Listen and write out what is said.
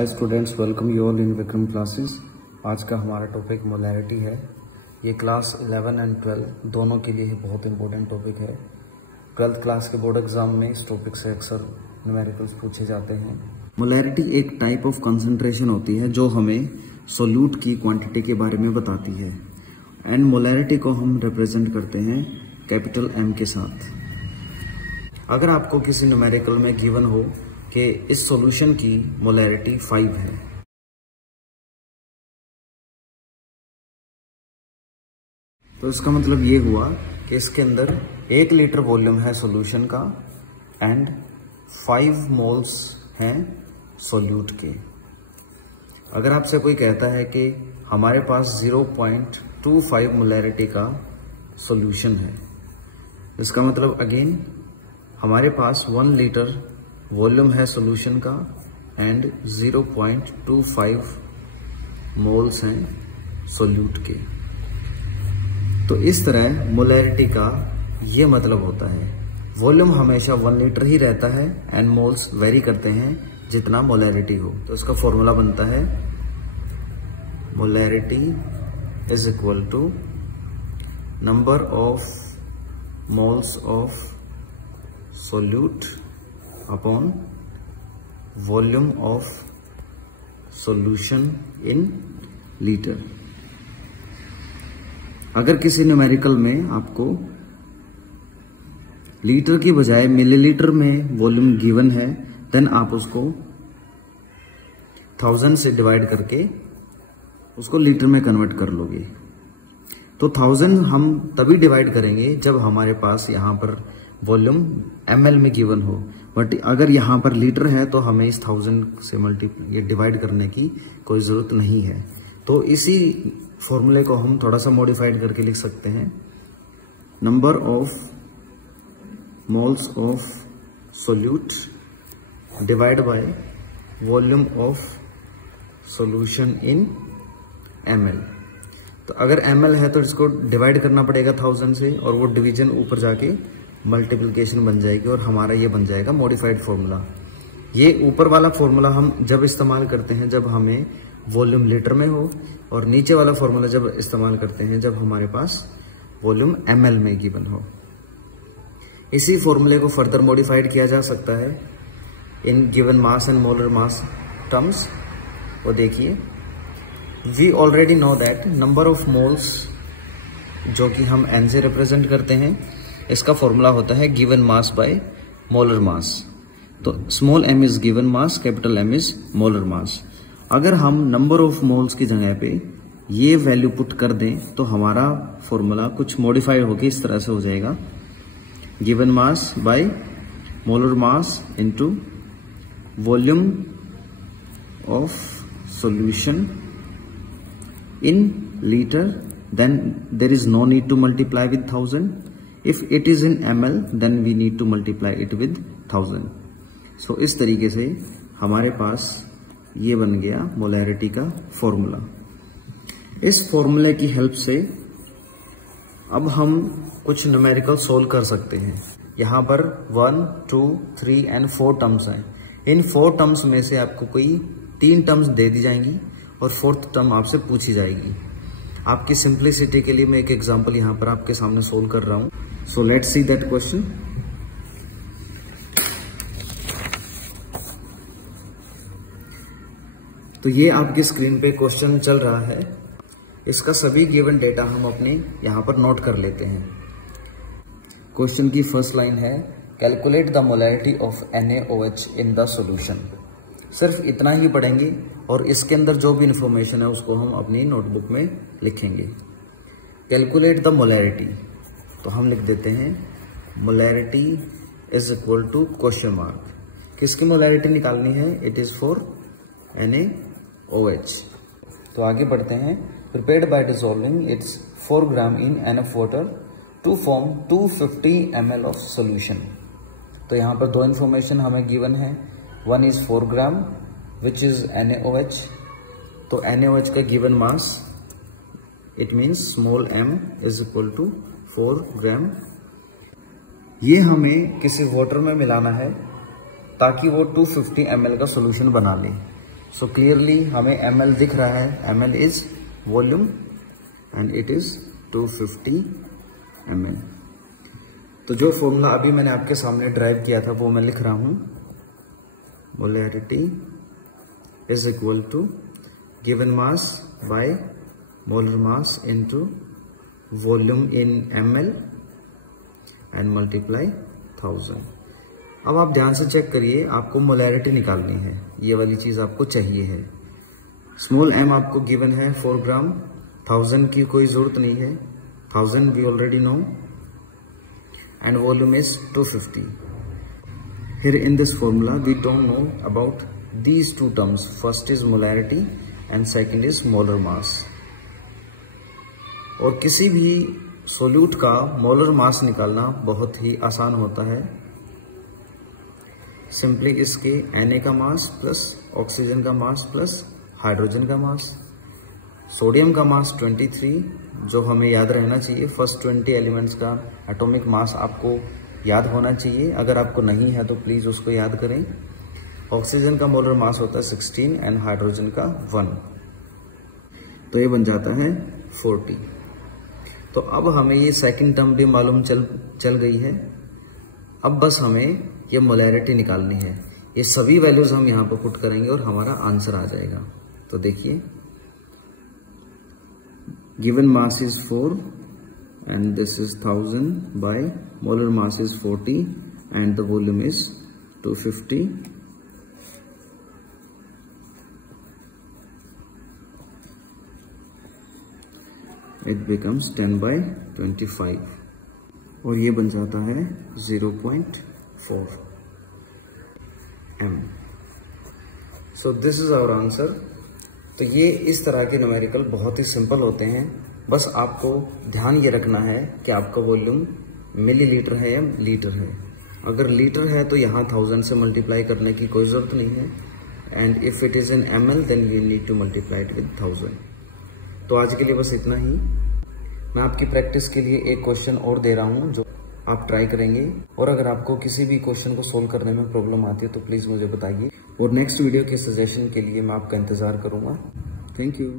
Hi students, welcome you all in Vikram classes. आज का हमारा टॉपिक मोलैरिटी है। ये क्लास 11 एंड 12 दोनों के लिए ही बहुत इंपॉर्टेंट टॉपिक है। 12th क्लास के बोर्ड एग्जाम में इस टॉपिक से अक्सर न्यूमेरिकल्स पूछे जाते हैं। मोलैरिटी एक टाइप ऑफ कंसंट्रेशन होती है जो हमें सोल्यूट की क्वांटिटी के बारे में बताती है एंड मोलैरिटी को हम रिप्रेजेंट करते हैं कैपिटल M के साथ। अगर आपको किसी न्यूमेरिकल में गिवन हो कि इस सॉल्यूशन की मोलैरिटी 5 है, तो इसका मतलब ये हुआ कि इसके अंदर 1 लीटर वॉल्यूम है सॉल्यूशन का एंड 5 मोल्स हैं सोल्यूट के। अगर आपसे कोई कहता है कि हमारे पास 0.25 मोलैरिटी का सॉल्यूशन है, इसका मतलब अगेन हमारे पास 1 लीटर वॉल्यूम है सॉल्यूशन का एंड 0.25 मोल्स हैं सोल्यूट के। तो इस तरह मोलैरिटी का ये मतलब होता है। वॉल्यूम हमेशा 1 लीटर ही रहता है एंड मोल्स वेरी करते हैं जितना मोलैरिटी हो। तो इसका फॉर्मूला बनता है molarity is equal to number of moles of solute upon volume of solution in litre. अगर किसी न्यूमेरिकल में आपको लीटर की बजाय मिलीलीटर में वॉल्यूम गिवन है, देन आप उसको 1000 से डिवाइड करके उसको लीटर में कन्वर्ट कर लोगे। तो 1000 हम तभी डिवाइड करेंगे जब हमारे पास यहां पर वॉल्यूम ml में गिवन हो, बट अगर यहां पर लीटर है तो हमें इस 1000 से ये डिवाइड करने की कोई जरूरत नहीं है। तो इसी फॉर्मूले को हम थोड़ा सा मॉडिफाइड करके लिख सकते हैं। Number of moles of solute divide by volume of solution in ml। तो अगर ml है तो इसको डिवाइड करना पड़ेगा 1000 से और वो डिवीजन ऊपर जाके मल्टीप्लिकेशन बन जाएगी और हमारा ये बन जाएगा मॉडिफाइड फॉर्मूला। ये ऊपर वाला फॉर्मूला हम जब इस्तेमाल करते हैं जब हमें वॉल्यूम लीटर में हो, और नीचे वाला फॉर्मूला जब इस्तेमाल करते हैं जब हमारे पास वॉल्यूम ml में गिवन हो। इसी फॉर्मूले को फर्दर मॉडिफाइड किया जा सकता है in given mass and molar mass terms. वो देखिए, we already know that number of moles जो कि हम n से रिप्रेजेंट करते हैं, इसका फॉर्मूला होता है given mass by molar mass. तो small m is given mass, capital M is molar mass. अगर हम नंबर ऑफ मोल्स की जगह पे ये वैल्यू पुट कर दें तो हमारा फॉर्मूला कुछ मॉडिफाइड होकर इस तरह से हो जाएगा, given mass by molar mass into volume of solution in liter, then there is no need to multiply with 1000. If it is in ml, then we need to multiply it with 1000. So इस तरीके से हमारे पास ये बन गया molarity का formula. इस फॉर्मूले की हेल्प से अब हम कुछ न्यूमेरिकल सोल्व कर सकते हैं। यहाँ पर 1, 2, 3 एंड 4 टर्म्स हैं। इन 4 टर्म्स में से आपको कोई 3 टर्म्स दे दी जाएंगी और 4th टर्म आपसे पूछी जाएगी। आपकी सिंप्लिसिटी के लिए मैं एक एग्जांपल यहां पर आपके सामने सोल्व कर रहा हूं। So let's see that question. तो ये आपकी स्क्रीन पे क्वेश्चन चल रहा है। इसका सभी गिवन डेटा हम अपने यहां पर नोट कर लेते हैं। क्वेश्चन की फर्स्ट लाइन है, calculate the molarity of NaOH in the solution. सिर्फ इतना ही पढ़ेंगे और इसके अंदर जो भी इंफॉर्मेशन है उसको हम अपनी नोटबुक में लिखेंगे। कैलकुलेट द मोलैरिटी, तो हम लिख देते हैं molarity is equal to question mark. किसकी मोलैरिटी निकालनी है? It is for NaOH। तो आगे बढ़ते हैं। Prepared by dissolving its 4 gram in NF water to form 250 ml of solution. तो यहाँ पर 2 इंफॉर्मेशन हमें गिवन है। 1 is 4 gram which is NaOH। तो NaOH का given mass it means small m is equal to 4 gram. ये हमें किसी वाटर में मिलाना है ताकि वो 250 ml का सॉल्यूशन बना ले। सो क्लियरली हमें ml दिख रहा है, ml is volume and it is 250 ml। तो जो फॉर्मूला अभी मैंने आपके सामने ड्राइव किया था वो मैं लिख रहा हूं, molarity is equal to given mass by molar mass into volume in ml and multiply 1000। अब आप ध्यान से चेक करिए, आपको मोलैरिटी निकालनी है, ये वाली चीज आपको चाहिए है। स्मॉल m आपको गिवन है 4 ग्राम, 1000 की कोई जरूरत नहीं है, 1000 we already know, and volume is 250। Here in this formula we don't know about these two terms, first is molarity and second is molar mass। और किसी भी सोल्यूट का मोलर मास निकालना बहुत ही आसान होता है। सिंपली इसके Na का मास प्लस ऑक्सीजन का मास प्लस हाइड्रोजन का मास, सोडियम का मास 23, जो हमें याद रहना चाहिए, फर्स्ट 20 एलिमेंट्स का एटॉमिक मास आपको याद होना चाहिए, अगर आपको नहीं है तो प्लीज उसको याद करें। ऑक्सीजन का मोलर मास होता है 16 एंड हाइड्रोजन का 1, तो ये बन जाता है 40। तो अब हमें ये सेकंड टर्म भी मालूम चल गई है। अब बस हमें ये मोलैरिटी निकालनी है। ये सभी वैल्यूज हम यहाँ पर पुट करेंगे और हमारा आंसर आ जाएगा। तो देखिए, given mass is 4 and this is 1000 by molar mass is 40 and the volume is 250। It becomes 10 by 25 और ये बन जाता है 0.4 m। So this is our answer। तो ये इस तरह के न्यूमेरिकल बहुत ही सिंपल होते हैं। बस आपको ध्यान ये रखना है कि आपका वॉल्यूम मिलीलीटर है या लीटर है। अगर लीटर है तो यहाँ 1000 से मल्टीप्लाई करने की कोई ज़रूरत नहीं है, and if it is in ml then you need to multiply it with 1000। तो आज के लिए बस इतना ही। मैं आपकी प्रैक्टिस के लिए एक क्वेश्चन और दे रहा हूँ जो आप ट्राई करेंगे, और अगर आपको किसी भी क्वेश्चन को सोल्व करने में प्रॉब्लम आती है तो प्लीज़ मुझे बताइए, और नेक्स्ट वीडियो के सजेशन के लिए मैं आपका इंतज़ार करूँगा। Thank you.